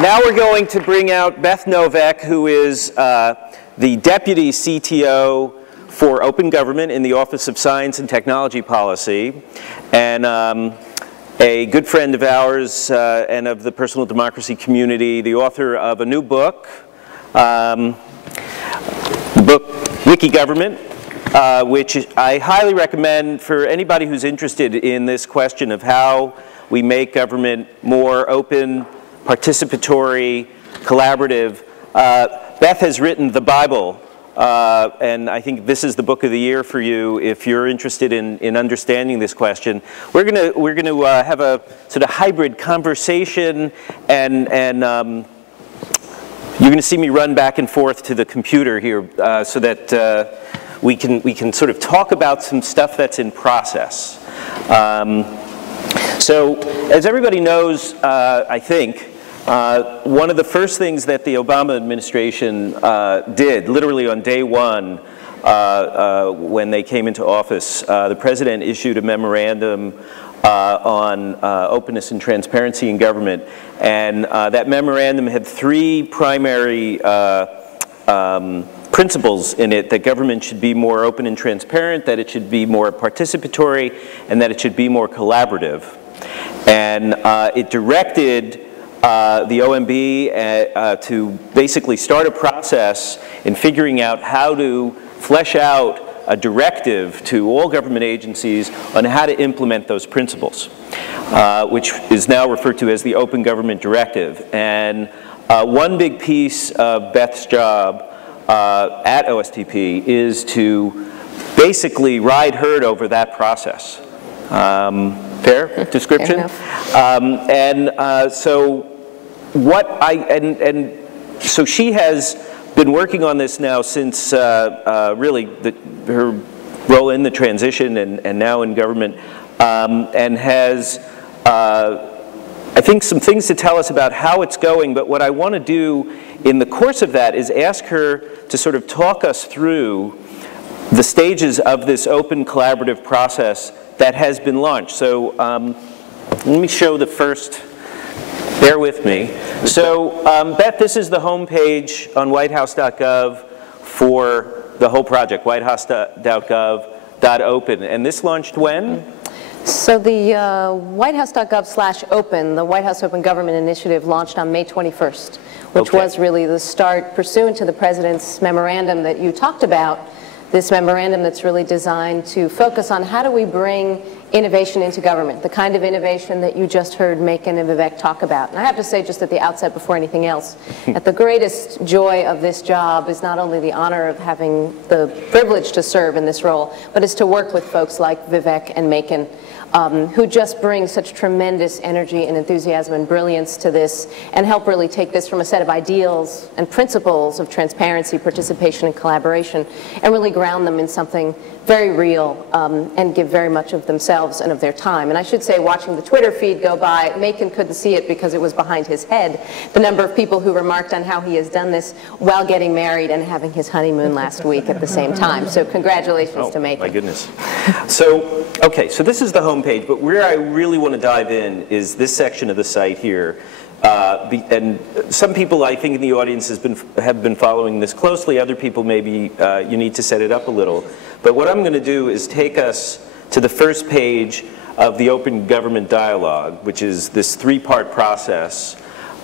Now we're going to bring out Beth Noveck, who is the Deputy CTO for Open Government in the Office of Science and Technology Policy, and a good friend of ours and of the personal democracy community, the author of a new book, Wiki Government, which I highly recommend for anybody who's interested in this question of how we make government more open, participatory, collaborative. Beth has written the Bible, and I think this is the book of the year for you if you're interested in understanding this question. We're gonna have a sort of hybrid conversation, and you're gonna see me run back and forth to the computer here so that we can sort of talk about some stuff that's in process. So, as everybody knows, I think, one of the first things that the Obama administration did, literally on day one, when they came into office, the president issued a memorandum on openness and transparency in government. And that memorandum had three primary principles in it: that government should be more open and transparent, that it should be more participatory, and that it should be more collaborative. And it directed the OMB to basically start a process in figuring out how to flesh out a directive to all government agencies on how to implement those principles, which is now referred to as the Open Government Directive. And one big piece of Beth's job at OSTP is to basically ride herd over that process. Fair description? So she has been working on this now since really her role in the transition and now in government, and has I think some things to tell us about how it's going. But what I want to do in the course of that is ask her to sort of talk us through the stages of this open collaborative process that has been launched. So let me show the first, bear with me. So Beth, this is the home page on whitehouse.gov for the whole project, whitehouse.gov.open. And this launched when? So the whitehouse.gov/open, the White House Open Government Initiative, launched on May 21st, which was really the start pursuant to the President's memorandum that you talked about. This memorandum that's really designed to focus on how do we bring innovation into government, the kind of innovation that you just heard Macon and Vivek talk about. And I have to say just at the outset before anything else, that the greatest joy of this job is not only the honor of having the privilege to serve in this role, but is to work with folks like Vivek and Macon, who just bring such tremendous energy and enthusiasm and brilliance to this and help really take this from a set of ideals and principles of transparency, participation, and collaboration and really ground them in something very real and give very much of themselves and of their time. And I should say, watching the Twitter feed go by, Macon couldn't see it because it was behind his head, the number of people who remarked on how he has done this while getting married and having his honeymoon last week at the same time. So congratulations to Macon. My goodness. So, okay, so this is the home page, but where I really want to dive in is this section of the site here. And some people, I think, in the audience have been following this closely. Other people, maybe you need to set it up a little. But what I'm going to do is take us to the first page of the Open Government Dialogue, which is this three-part process.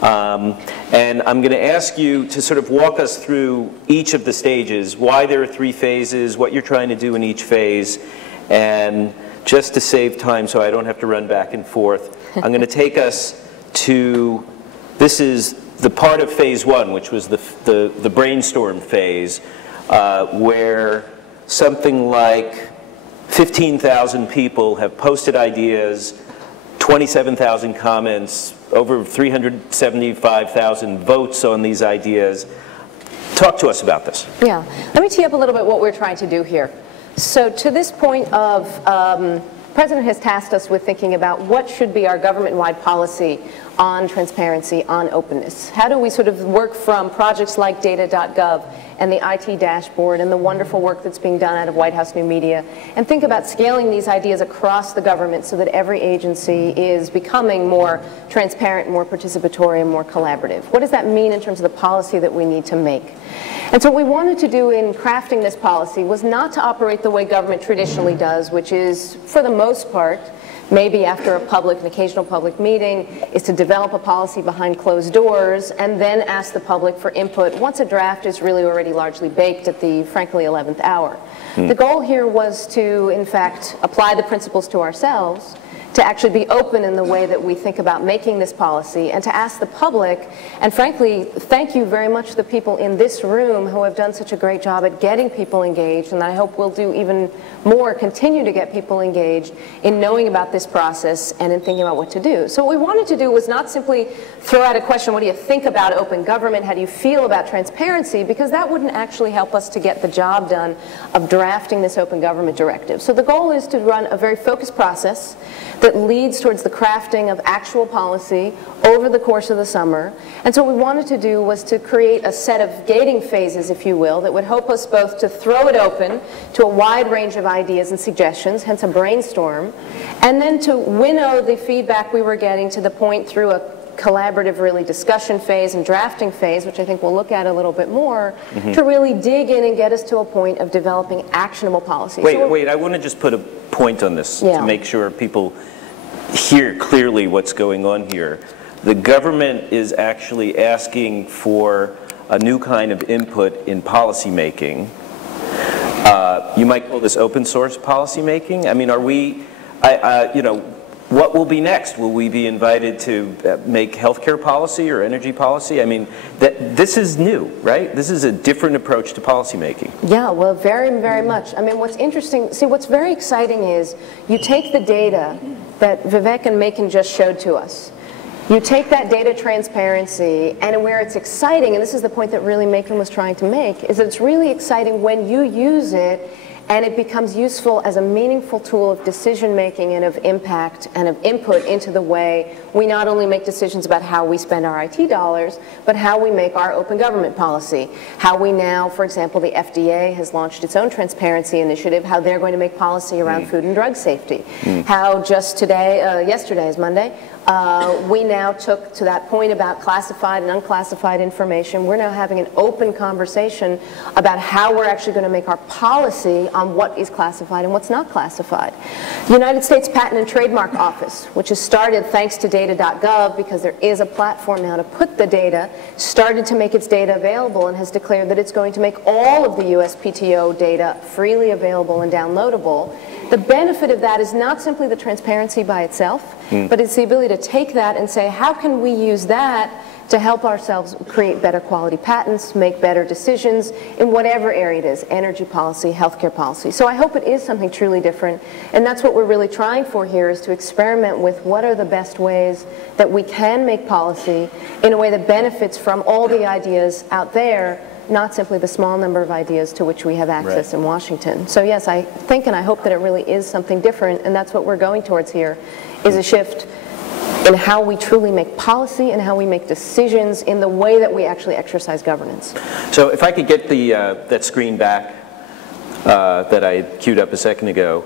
And I'm going to ask you to sort of walk us through each of the stages, why there are three phases, what you're trying to do in each phase, and just to save time so I don't have to run back and forth, I'm going to take us to, this is the part of phase one, which was the brainstorm phase, where something like 15,000 people have posted ideas, 27,000 comments, over 375,000 votes on these ideas. Talk to us about this. Yeah, let me tee up a little bit what we're trying to do here. So to this point of, the President has tasked us with thinking about what should be our government-wide policy on transparency, on openness? How do we sort of work from projects like data.gov and the IT dashboard and the wonderful work that's being done out of White House New Media, and think about scaling these ideas across the government so that every agency is becoming more transparent, more participatory, and more collaborative? What does that mean in terms of the policy that we need to make? And so what we wanted to do in crafting this policy was not to operate the way government traditionally does, which is, for the most part, maybe after an occasional public meeting, is to develop a policy behind closed doors and then ask the public for input once a draft is really already largely baked at the, frankly, 11th hour. The goal here was to, in fact, apply the principles to ourselves, to actually be open in the way that we think about making this policy, and to ask the public, and frankly, thank you very much to the people in this room who have done such a great job at getting people engaged, and I hope we'll do even more, continue to get people engaged in knowing about this process and in thinking about what to do. So what we wanted to do was not simply throw out a question, what do you think about open government, how do you feel about transparency, because that wouldn't actually help us to get the job done of drafting this open government directive. So the goal is to run a very focused process that leads towards the crafting of actual policy over the course of the summer. And so what we wanted to do was to create a set of gating phases, if you will, that would help us both to throw it open to a wide range of ideas and suggestions, hence a brainstorm, and then to winnow the feedback we were getting to the point through a collaborative really discussion phase and drafting phase, which I think we'll look at a little bit more, to really dig in and get us to a point of developing actionable policy. Wait, I want to just put a point on this to make sure people hear clearly what's going on here. The government is actually asking for a new kind of input in policy making. You might call this open source policy making. I mean, are we, you know, what will be next? Will we be invited to make healthcare policy or energy policy? I mean, this is new, right? This is a different approach to policy making. Yeah, well, very, very much. I mean, what's interesting, see, what's very exciting is you take the data that Vivek and Macon just showed to us. You take that data transparency, and where it's exciting, and this is the point that really Macon was trying to make, is that it's really exciting when you use it and it becomes useful as a meaningful tool of decision making and of impact and of input into the way we not only make decisions about how we spend our IT dollars, but how we make our open government policy. How we now, for example, the FDA has launched its own transparency initiative, how they're going to make policy around food and drug safety. How just today, yesterday is Monday, we now took to that point about classified and unclassified information. We're now having an open conversation about how we're actually going to make our policy on what is classified and what's not classified. The United States Patent and Trademark Office, which has started thanks to data.gov, because there is a platform now to put the data, started to make its data available and has declared that it's going to make all of the USPTO data freely available and downloadable. The benefit of that is not simply the transparency by itself, but it's the ability to take that and say, how can we use that to help ourselves create better quality patents, make better decisions in whatever area it is, energy policy, healthcare policy. So I hope it is something truly different, and that's what we're really trying for here, is to experiment with what are the best ways that we can make policy in a way that benefits from all the ideas out there, not simply the small number of ideas to which we have access in Washington. So yes, I think and I hope that it really is something different, and that's what we're going towards here, is a shift in how we truly make policy and how we make decisions in the way that we actually exercise governance. So if I could get the that screen back that I queued up a second ago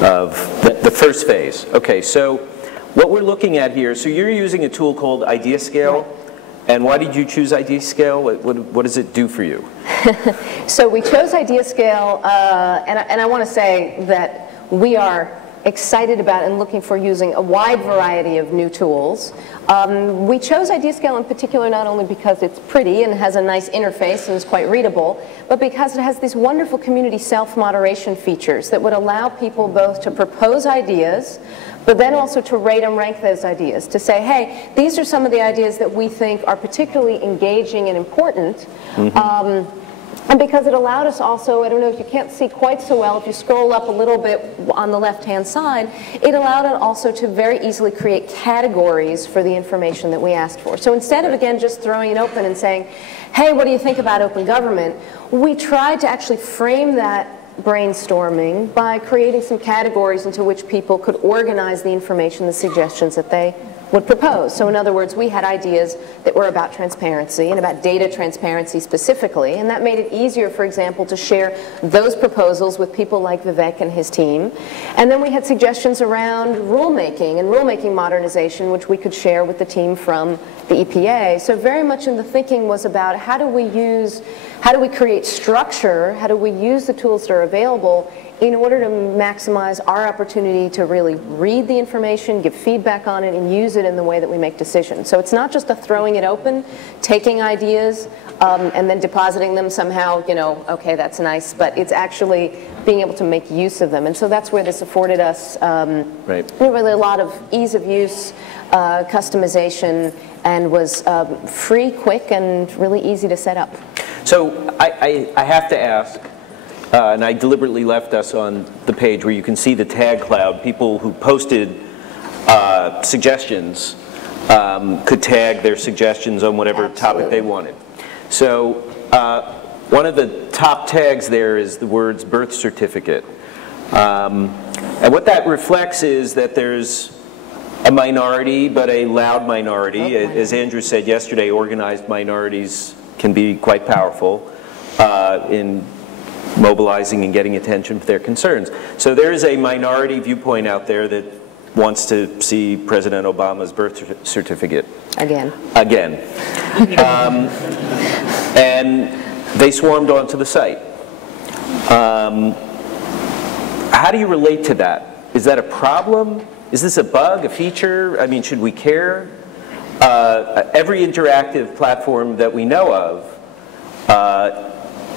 of the first phase. Okay, so what we're looking at here, so you're using a tool called Idea Scale. Right. And why did you choose Idea Scale? What does it do for you? So we chose Idea Scale, and I want to say that we are excited about and looking for using a wide variety of new tools. We chose Idea Scale in particular not only because it's pretty and has a nice interface and is quite readable, but because it has these wonderful community self-moderation features that would allow people both to propose ideas, but then also to rate and rank those ideas, to say, hey, these are some of the ideas that we think are particularly engaging and important. And because it allowed us also, I don't know if you can't see quite so well, if you scroll up a little bit on the left-hand side, it allowed it also to very easily create categories for the information that we asked for. So instead of, again, just throwing it open and saying, hey, what do you think about open government, we tried to actually frame that brainstorming by creating some categories into which people could organize the information, the suggestions that they would propose. So in other words, we had ideas that were about transparency and about data transparency specifically, and that made it easier, for example, to share those proposals with people like Vivek and his team. And then we had suggestions around rulemaking and rulemaking modernization, which we could share with the team from the EPA. So very much in the thinking was about how do we create structure, how do we use the tools that are available in order to maximize our opportunity to really read the information, give feedback on it, and use it in the way that we make decisions. So it's not just a throwing it open, taking ideas, and then depositing them somehow, you know, okay, that's nice, but it's actually being able to make use of them. And so that's where this afforded us really a lot of ease of use, customization, and was free, quick, and really easy to set up. So I have to ask, and I deliberately left us on the page where you can see the tag cloud. People who posted suggestions could tag their suggestions on whatever topic they wanted. So one of the top tags there is the words birth certificate. And what that reflects is that there's a minority, but a loud minority. As Andrew said yesterday, organized minorities can be quite powerful in mobilizing and getting attention for their concerns. So there is a minority viewpoint out there that wants to see President Obama's birth certificate. Again. And they swarmed onto the site. How do you relate to that? Is that a problem? Is this a bug, a feature? I mean, should we care? Every interactive platform that we know of,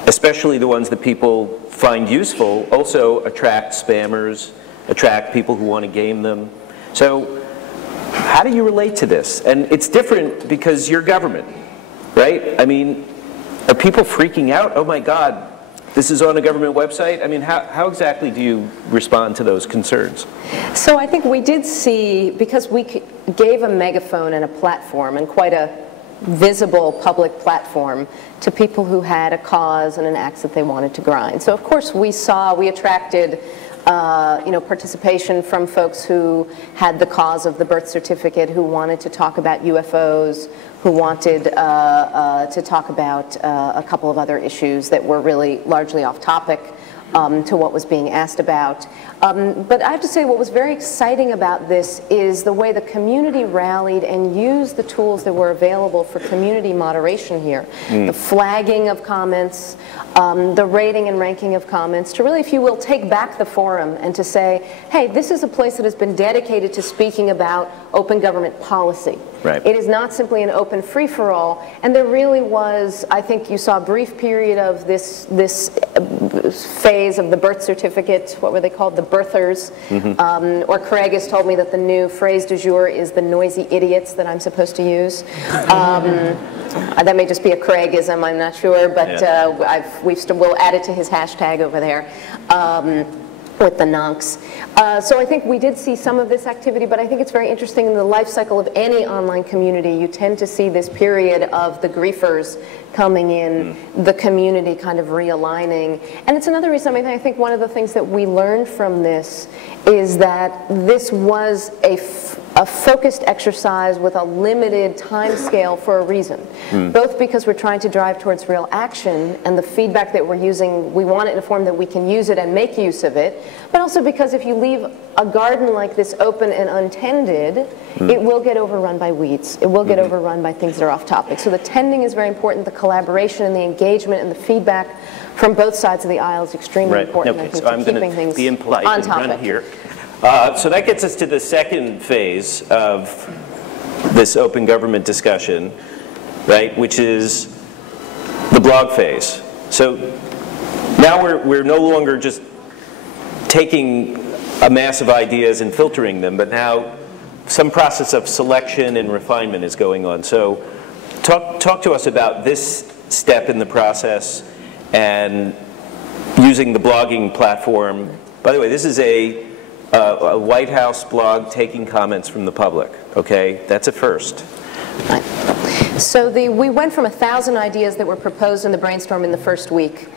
especially the ones that people find useful, also attract spammers, attract people who want to game them. So how do you relate to this? And it's different because you're government, right? I mean, are people freaking out? Oh my God, this is on a government website? I mean, how exactly do you respond to those concerns? So I think we did see, because we gave a megaphone and a platform, and quite a visible public platform, to people who had a cause and an axe that they wanted to grind. So of course we attracted participation from folks who had the cause of the birth certificate, who wanted to talk about UFOs, who wanted to talk about a couple of other issues that were really largely off topic to what was being asked about. But I have to say what was very exciting about this is the way the community rallied and used the tools that were available for community moderation here. The flagging of comments, the rating and ranking of comments, to really, if you will, take back the forum and to say, hey, this is a place that has been dedicated to speaking about open government policy. Right. It is not simply an open free-for-all, and there really was, I think you saw a brief period of this phase of the birth certificate, what were they called, the birthers, or Craig has told me that the new phrase du jour is the noisy idiots that I'm supposed to use. That may just be a Craigism, I'm not sure, but we'll add it to his hashtag over there. With the nonks. So I think we did see some of this activity, but I think it's very interesting in the life cycle of any online community. You tend to see this period of the griefers coming in, the community kind of realigning. And it's another reason, I mean, I think one of the things that we learned from this is that this was a focused exercise with a limited time scale for a reason. Both because we're trying to drive towards real action, and the feedback that we're using, we want it in a form that we can use it and make use of it, but also because if you leave a garden like this open and untended, it will get overrun by weeds. It will get overrun by things that are off topic. So the tending is very important, the collaboration and the engagement and the feedback from both sides of the aisle is extremely important. Okay, I think, so I'm keeping things be impolite on and topic. run here. So that gets us to the second phase of this open government discussion, right, which is the blog phase. So now we're no longer just taking a mass of ideas and filtering them, but now some process of selection and refinement is going on. So talk to us about this step in the process and using the blogging platform. By the way, this is a White House blog taking comments from the public, okay? That's a first. Right. So we went from 1,000 ideas that were proposed in the brainstorm in the first week.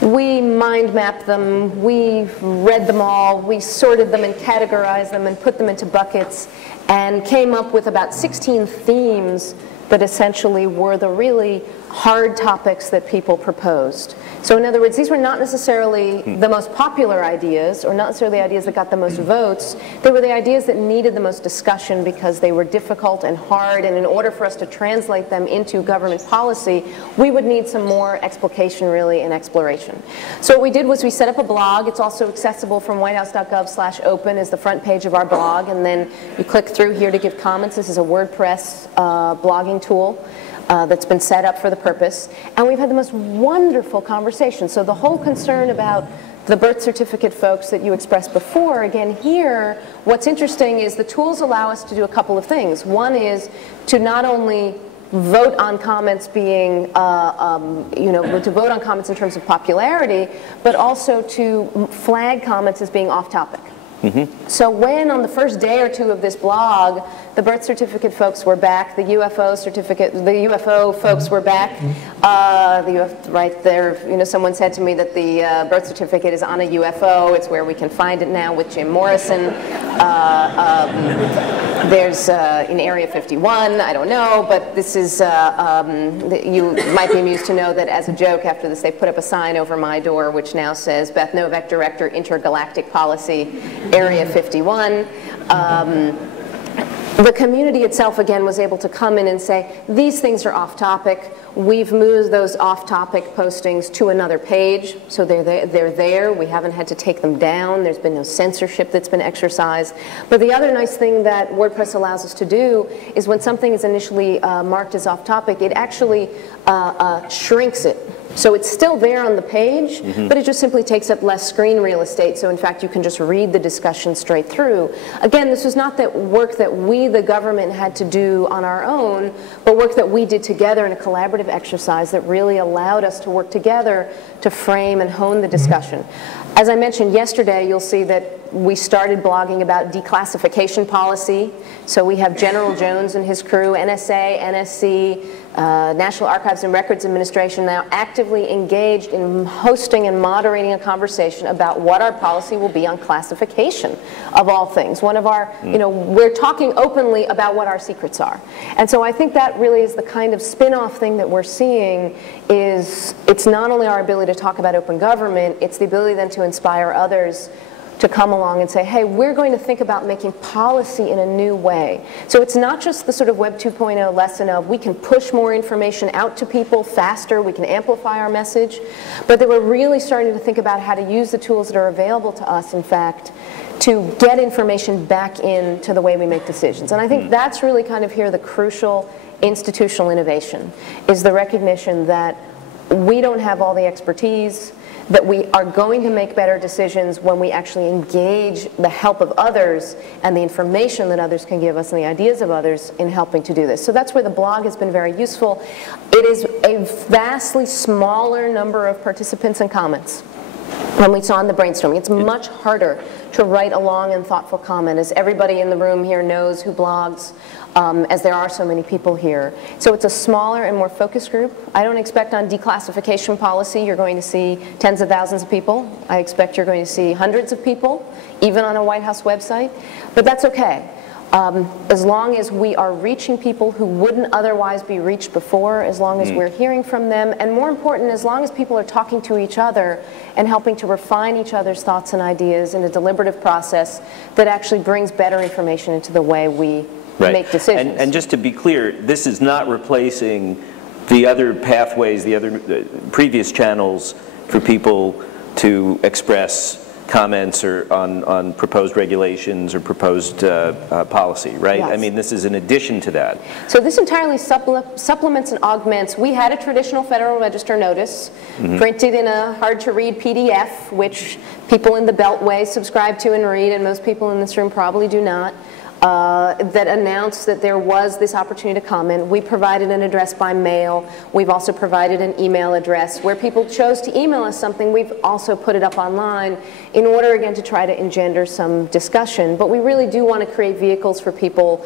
We mind mapped them, we read them all, we sorted them and categorized them and put them into buckets, and came up with about 16 themes that essentially were the really hard topics that people proposed. So in other words, these were not necessarily the most popular ideas, or not necessarily the ideas that got the most votes. They were the ideas that needed the most discussion because they were difficult and hard, and in order for us to translate them into government policy, we would need some more explication, really, and exploration. So what we did was we set up a blog. It's also accessible from whitehouse.gov/open is the front page of our blog, and then you click through here to give comments. This is a WordPress blogging tool that's been set up for the purpose, and we've had the most wonderful conversation. So the whole concern about the birth certificate folks that you expressed before, again here, what's interesting is the tools allow us to do a couple of things. One is to not only vote on comments being, to vote on comments in terms of popularity, but also to flag comments as being off topic. So when on the first day or two of this blog, the birth certificate folks were back, the UFO folks were back, right there, someone said to me that the birth certificate is on a UFO. It's where we can find it now with Jim Morrison. There's in Area 51, I don't know, but this is, you might be amused to know that as a joke after this, they put up a sign over my door which now says, Beth Noveck, Director, Intergalactic Policy, Area 51. The community itself, again, was able to come in and say, these things are off topic. We've moved those off-topic postings to another page, so they're there. We haven't had to take them down. There's been no censorship that's been exercised. But the other nice thing that WordPress allows us to do is when something is initially marked as off-topic, it actually shrinks it. So it's still there on the page, but it just simply takes up less screen real estate. So in fact, you can just read the discussion straight through. Again, this was not that work that we, the government, had to do on our own, but work that we did together in a collaborative exercise that really allowed us to work together to frame and hone the discussion. As I mentioned yesterday, you'll see that we started blogging about declassification policy. So we have General Jones and his crew, NSA, NSC, National Archives and Records Administration now actively engaged in hosting and moderating a conversation about what our policy will be on classification of all things. One of our, we're talking openly about what our secrets are. And so I think that really is the kind of spin-off thing that we're seeing is it's not only our ability to talk about open government, it's the ability then to inspire others to come along and say, hey, we're going to think about making policy in a new way. So it's not just the sort of Web 2.0 lesson of we can push more information out to people faster, we can amplify our message, but that we're really starting to think about how to use the tools that are available to us, in fact, to get information back into the way we make decisions. And I think that's really kind of here the crucial institutional innovation, is the recognition that we don't have all the expertise, that we are going to make better decisions when we actually engage the help of others and the information that others can give us and the ideas of others in helping to do this. So that's where the blog has been very useful. It is a vastly smaller number of participants and comments than we saw in the brainstorming. It's much harder to write a long and thoughtful comment, as everybody in the room here knows who blogs, as there are so many people here. So it's a smaller and more focused group. I don't expect on declassification policy you're going to see tens of thousands of people. I expect you're going to see hundreds of people, even on a White House website. But that's okay. As long as we are reaching people who wouldn't otherwise be reached before, as long as we're hearing from them, and more important, as long as people are talking to each other and helping to refine each other's thoughts and ideas in a deliberative process that actually brings better information into the way we make decisions. And just to be clear, this is not replacing the other pathways, the other previous channels for people to express comments or on proposed regulations or proposed policy, right? Yes. I mean, this is in addition to that. So this entirely supplements and augments. We had a traditional Federal Register notice printed in a hard-to-read PDF, which people in the Beltway subscribe to and read, and most people in this room probably do not. That announced that there was this opportunity to comment. We provided an address by mail. We've also provided an email address. Where people chose to email us something, we've also put it up online in order, again, to try to engender some discussion. But we really do want to create vehicles for people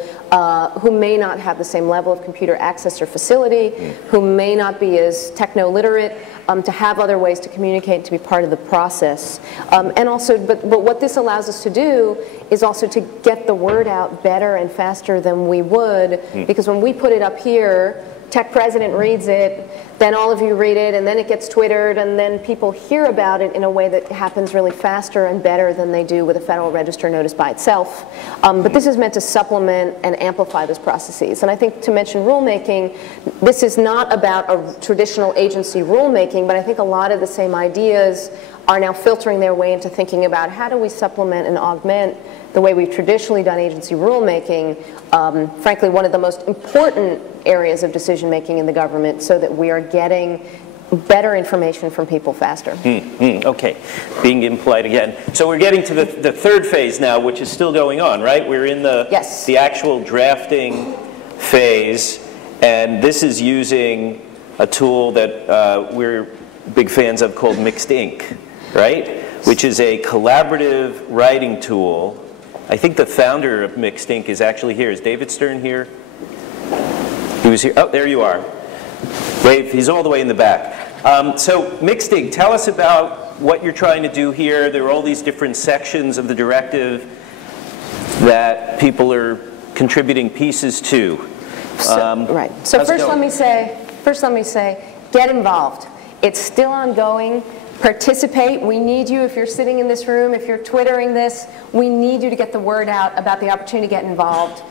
who may not have the same level of computer access or facility, who may not be as techno-literate, to have other ways to communicate, to be part of the process. And also, but what this allows us to do is also to get the word out better and faster than we would, because when we put it up here, Tech President reads it, then all of you read it, and then it gets Twittered, and then people hear about it in a way that happens really faster and better than they do with a Federal Register notice by itself. But this is meant to supplement and amplify those processes. And I think to mention rulemaking, this is not about a traditional agency rulemaking, but I think a lot of the same ideas are now filtering their way into thinking about how do we supplement and augment the way we've traditionally done agency rulemaking, frankly, one of the most important areas of decision making in the government, so that we are getting better information from people faster. Okay, being impolite again. So we're getting to the third phase now, which is still going on, right? We're in the, the actual drafting phase, and this is using a tool that we're big fans of called Mixed Ink, right? Which is a collaborative writing tool. I think the founder of Mixed Ink is actually here. Is David Stern here? He was here. Oh, there you are. Wave. He's all the way in the back. So Mixed Ink, tell us about what you're trying to do here. There are all these different sections of the directive that people are contributing pieces to. Right. So first let me say, get involved. It's still ongoing. Participate. We need you. If you're sitting in this room, if you're Twittering this, we need you to get the word out about the opportunity to get involved.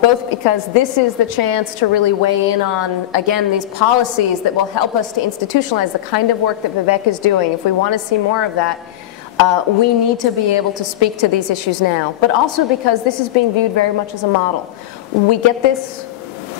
Both because this is the chance to really weigh in on, again, these policies that will help us to institutionalize the kind of work that Vivek is doing. If we want to see more of that, we need to be able to speak to these issues now. But also because this is being viewed very much as a model. We get this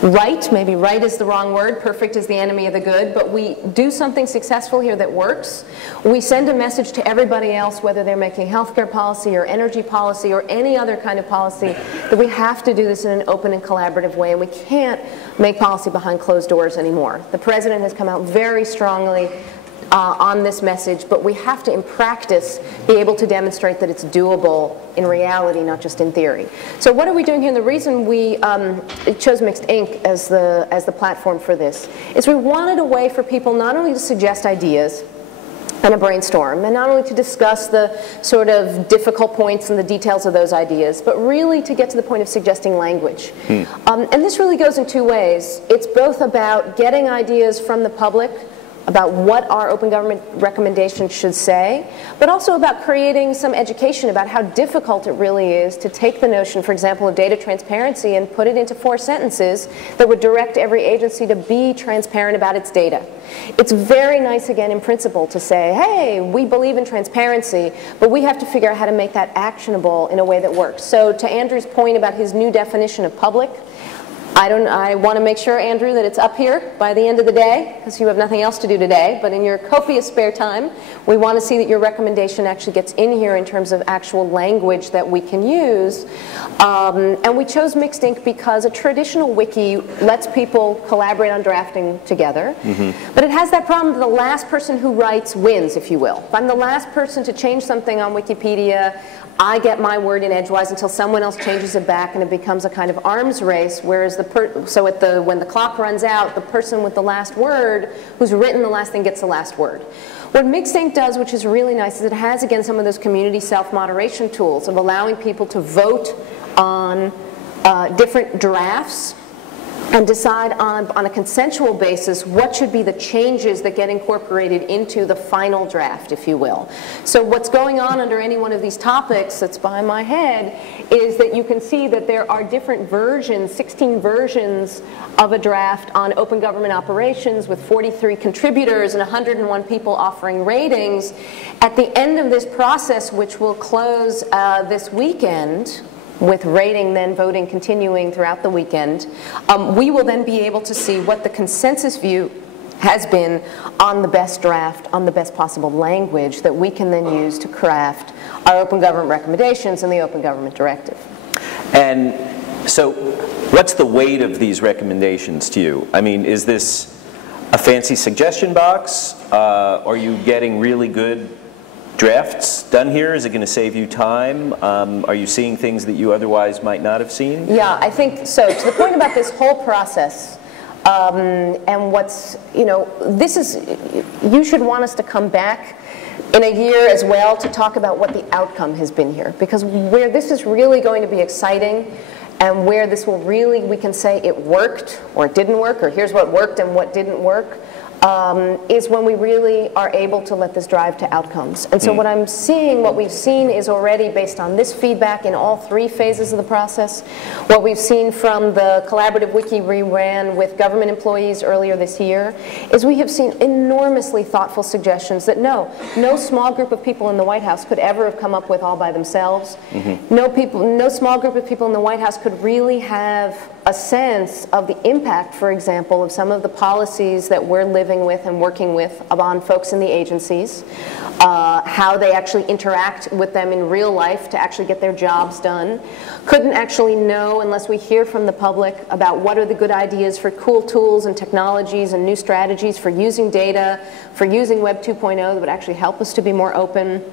right, maybe right is the wrong word, perfect is the enemy of the good, but we do something successful here that works. We send a message to everybody else, whether they're making healthcare policy or energy policy or any other kind of policy, that we have to do this in an open and collaborative way, and we can't make policy behind closed doors anymore. The President has come out very strongly on this message, but we have to, in practice, be able to demonstrate that it's doable in reality, not just in theory. So what are we doing here? And the reason we chose Mixed Ink as the platform for this is we wanted a way for people not only to suggest ideas and a brainstorm, and not only to discuss the sort of difficult points and the details of those ideas, but really to get to the point of suggesting language. And this really goes in two ways. It's both about getting ideas from the public about what our open government recommendations should say, but also about creating some education about how difficult it really is to take the notion, for example, of data transparency and put it into 4 sentences that would direct every agency to be transparent about its data. It's very nice, again, in principle, to say, hey, we believe in transparency, but we have to figure out how to make that actionable in a way that works. So to Andrew's point about his new definition of public, I want to make sure, Andrew, that it's up here by the end of the day, because you have nothing else to do today, but in your copious spare time, we want to see that your recommendation actually gets in here in terms of actual language that we can use. And we chose Mixed Ink because a traditional wiki lets people collaborate on drafting together, but it has that problem that the last person who writes wins, if you will. If I'm the last person to change something on Wikipedia, I get my word in edgewise until someone else changes it back, and it becomes a kind of arms race, whereas when the clock runs out, the person with the last word, who's written the last thing, gets the last word. What Mixed Ink does, which is really nice, is it has, again, some of those community self-moderation tools of allowing people to vote on different drafts and decide on a consensual basis what should be the changes that get incorporated into the final draft, if you will. So what's going on under any one of these topics that's behind my head is that you can see that there are different versions, 16 versions of a draft on open government operations with 43 contributors and 101 people offering ratings. At the end of this process, which will close this weekend, with rating then voting continuing throughout the weekend, we will then be able to see what the consensus view has been on the best draft, on the best possible language that we can then use to craft our open government recommendations and the open government directive. And so what's the weight of these recommendations to you? I mean, is this a fancy suggestion box? Are you getting really good drafts done here? Is it going to save you time? Are you seeing things that you otherwise might not have seen? Yeah, I think so. To the point about this whole process, And what's, this is, you should want us to come back in a year as well to talk about what the outcome has been here. Because where this is really going to be exciting and where this will really, we can say it worked or it didn't work, or here's what worked and what didn't work, is when we really are able to let this drive to outcomes. And so what I'm seeing, what we've seen is already based on this feedback in all 3 phases of the process, what we've seen from the collaborative wiki we ran with government employees earlier this year, is we have seen enormously thoughtful suggestions that no small group of people in the White House could ever have come up with all by themselves. No small group of people in the White House could really have a sense of the impact, for example, of some of the policies that we're living with and working with on folks in the agencies, how they actually interact with them in real life to actually get their jobs done. Couldn't actually know unless we hear from the public about what are the good ideas for cool tools and technologies and new strategies for using data, for using Web 2.0 that would actually help us to be more open.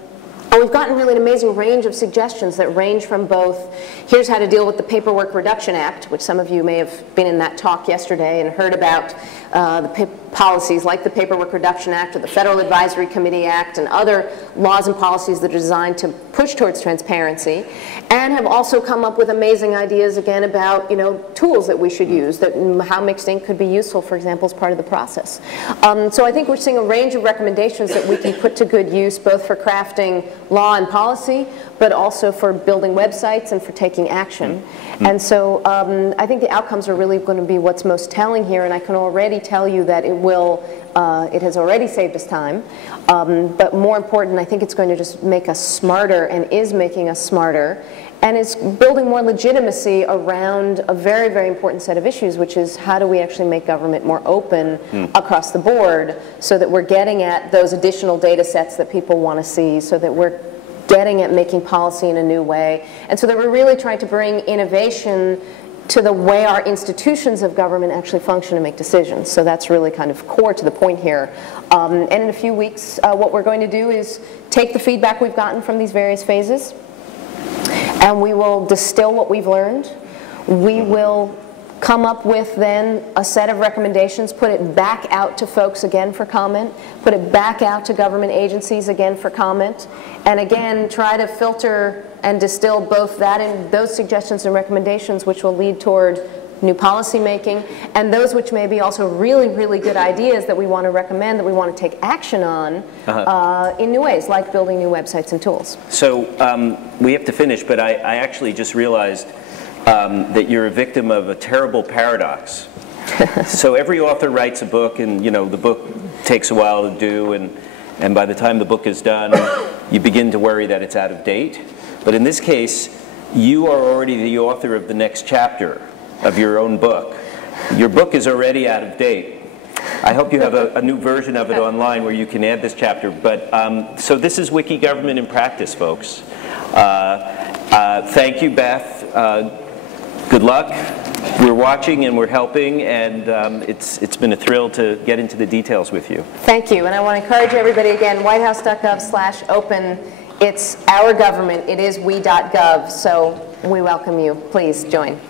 And we've gotten really an amazing range of suggestions that range from both, here's how to deal with the Paperwork Reduction Act, which some of you may have been in that talk yesterday and heard about the policies like the Paperwork Reduction Act or the Federal Advisory Committee Act and other laws and policies that are designed to push towards transparency, and have also come up with amazing ideas again about tools that we should use, that how mixed ink could be useful, for example, as part of the process. So I think we're seeing a range of recommendations that we can put to good use, both for crafting law and policy, but also for building websites and for taking action. And so I think the outcomes are really going to be what's most telling here, and I can already tell you that it has already saved us time, but more important, I think it's going to just make us smarter and is making us smarter, and is building more legitimacy around a very, very important set of issues, which is how do we actually make government more open across the board so that we're getting at those additional data sets that people want to see, so that we're getting at making policy in a new way, and so that we're really trying to bring innovation to the way our institutions of government actually function and make decisions. So that's really kind of core to the point here. And in a few weeks, what we're going to do is take the feedback we've gotten from these various phases, and we will distill what we've learned. We will come up with then a set of recommendations, put it back out to folks again for comment, put it back out to government agencies again for comment, and again try to filter and distill both that and those suggestions and recommendations which will lead toward new policy making, and those which may be also really, really good ideas that we want to recommend, that we want to take action on in new ways, like building new websites and tools. So we have to finish, but I actually just realized that you're a victim of a terrible paradox. So every author writes a book, and the book takes a while to do, and by the time the book is done, you begin to worry that it's out of date. But in this case, you are already the author of the next chapter of your own book. Your book is already out of date. I hope you have a new version of it online where you can add this chapter. But so this is Wiki Government in Practice, folks. Thank you, Beth. Good luck. We're watching and we're helping, and it's been a thrill to get into the details with you. Thank you, and I want to encourage everybody again, whitehouse.gov/open. It's our government. It is we.gov, so we welcome you. Please join.